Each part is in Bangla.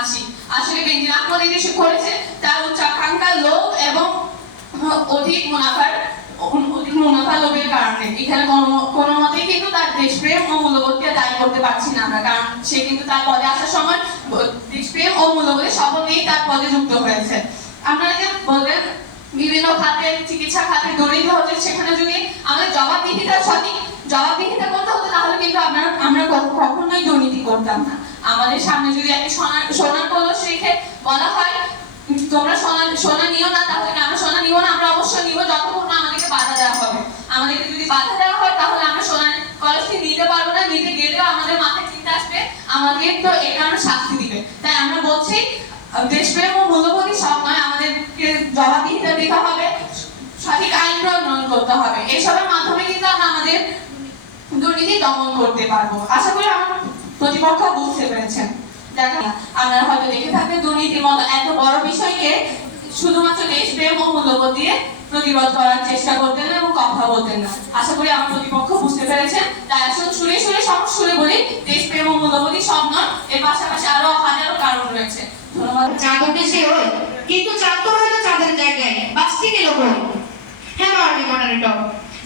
আছি। আসলে বেঞ্জির আহমদ এই দেশে করেছে, তার উচ্চাকাঙ্ক্ষা লোভ এবং অধিক মুনাফার অধিক মুনাফা লোভের কারণে। এখানে কোনো মতেই কিন্তু তার দেশপ্রেম ও মূল্যবোধকে দায়ী করতে পারছি না আমরা, কারণ সে কিন্তু তার পদে আসার সময় দেশপ্রেম ও মূল্যবোধের নিয়েই তার পদে যুক্ত হয়েছে। আপনারা যে বলবেন বিভিন্ন খাতে, চিকিৎসা খাতে দুর্নীতি হচ্ছে, সেখানে যদি আমাদের জবাবদিহিতা সঠিক জবাবদিহিতা করতে হতো, তাহলে কিন্তু আমরা আমরা কখনোই দুর্নীতি করতাম না। আমাদের সামনে যদি একটা সোনার সোনার কলস রেখে বলা হয়, তোমরা সোনা সোনা নিও না, তাহলে আমরা সোনা নিও না, আমরা অবশ্যই নিব যতক্ষণ না আমাদেরকে বাধা দেওয়া হবে। আমাদেরকে যদি বাধা দেওয়া হয়, তাহলে আমরা সোনার কলসটি নিতে পারব না, নিতে গেলেও আমাদের মাথায় চিন্তা আসবে, আমাদের তো এই কারণে শাস্তি দিবে। তাই আমরা বলছি, দেশপ্রেম ও মূল্যবোধই সব নয় আমাদেরকে জবাবদিহিতা দিতে হবে, সঠিক আইন প্রণয়ন করতে হবে। এসবের মাধ্যমে কিন্তু আমরা আমাদের দুর্নীতি দমন করতে পারব। আশা করি আমার প্রতিপক্ষ বুঝতে পেরেছেন। দেখেন আপনারা হয়তো দেখে থাকবেন দুর্নীতির মতো এত বড় বিষয়কে শুধুমাত্র দেশপ্রেম ও মূল্যবোধ দিয়ে প্রতিরোধ করার চেষ্টা করতেন না এবং কথা বলতেন না। আশা করি আমার প্রতিপক্ষ বুঝতে পেরেছেন। তাই আসলে সুরে সুরে সব সুরে বলি, দেশপ্রেম ও মূল্যবোধই সব নয়, এর পাশাপাশি আরও হাজারো কারণ রয়েছে। ধন্যবাদ। চাঁদতে সে ওই কিন্তু চাঁদ তো হয়তো চাঁদের জায়গায় বাসটি গেল কই হ্যাঁ মারবি মডারেটর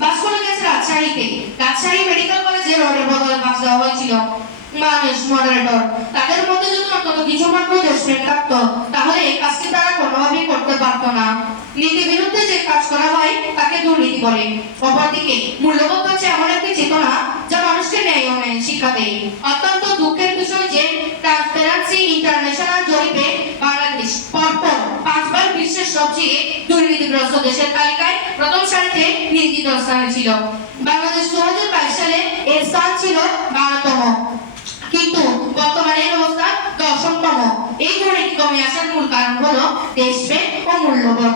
বাস করে গেছে রাজশাহীতে। রাজশাহী মেডিকেল রোডের বদলে বাস দেওয়া হয়েছিল। মানুষ মডারেটর তাদের মধ্যে যদি অন্তত কিছু মাত্র দেশপ্রেম থাকতো, তাহলে এই কাজটি তারা কোনোভাবেই করতে পারতো না। নীতি বিরুদ্ধে যে কাজ করা হয়, তাকে দুর্নীতি বলে। অপরদিকে মূল্যবোধ হচ্ছে এমন একটি চেতনা যা মানুষকে ন্যায় ও ন্যায় শিক্ষা দেয়। অত্যন্ত দুঃখের বিষয় যে ট্রান্সপারেন্সি ইন্টারন্যাশনাল জরিপে বাংলাদেশ পরপর পাঁচবার বিশ্বের সবচেয়ে দুর্নীতিগ্রস্ত দেশের তালিকায় প্রথম সারিতে নিন্দিত স্থানে ছিল। বাংলাদেশ দু হাজার বাইশ সালে এর স্থান ছিল বারোতম। কিন্তু বর্তমানে এর অবস্থা দশমতম। এই দুর্নীতি কমে আসার মূল কারণ হলো দেশপ্রেম ও মূল্যবোধ।